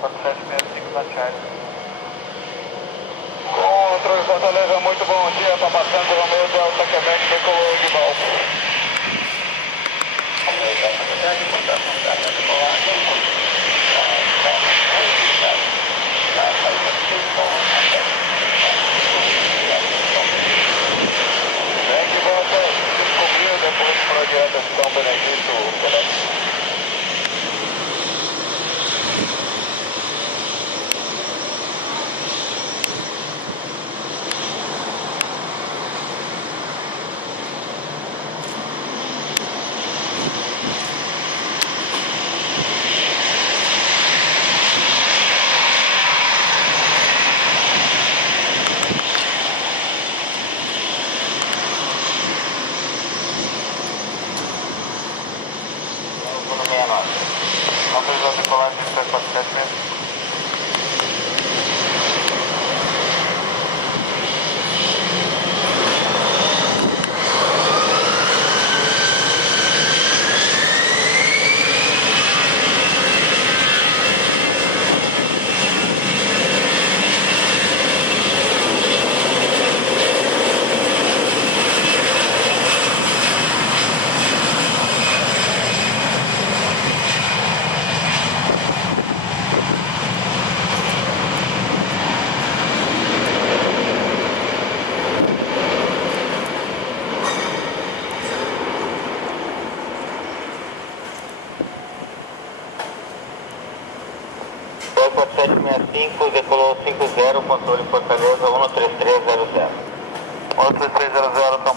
4765 da Charlie. Controle Fortaleza, muito bom dia, tá passando o meu Delta Quebec, decolou de volta. Vem de volta, descobriu depois do projeto São Benedito, Quebec. Autorizou decolar de 34765. Delta 765, decolou 50, controle Fortaleza 13300. 13300,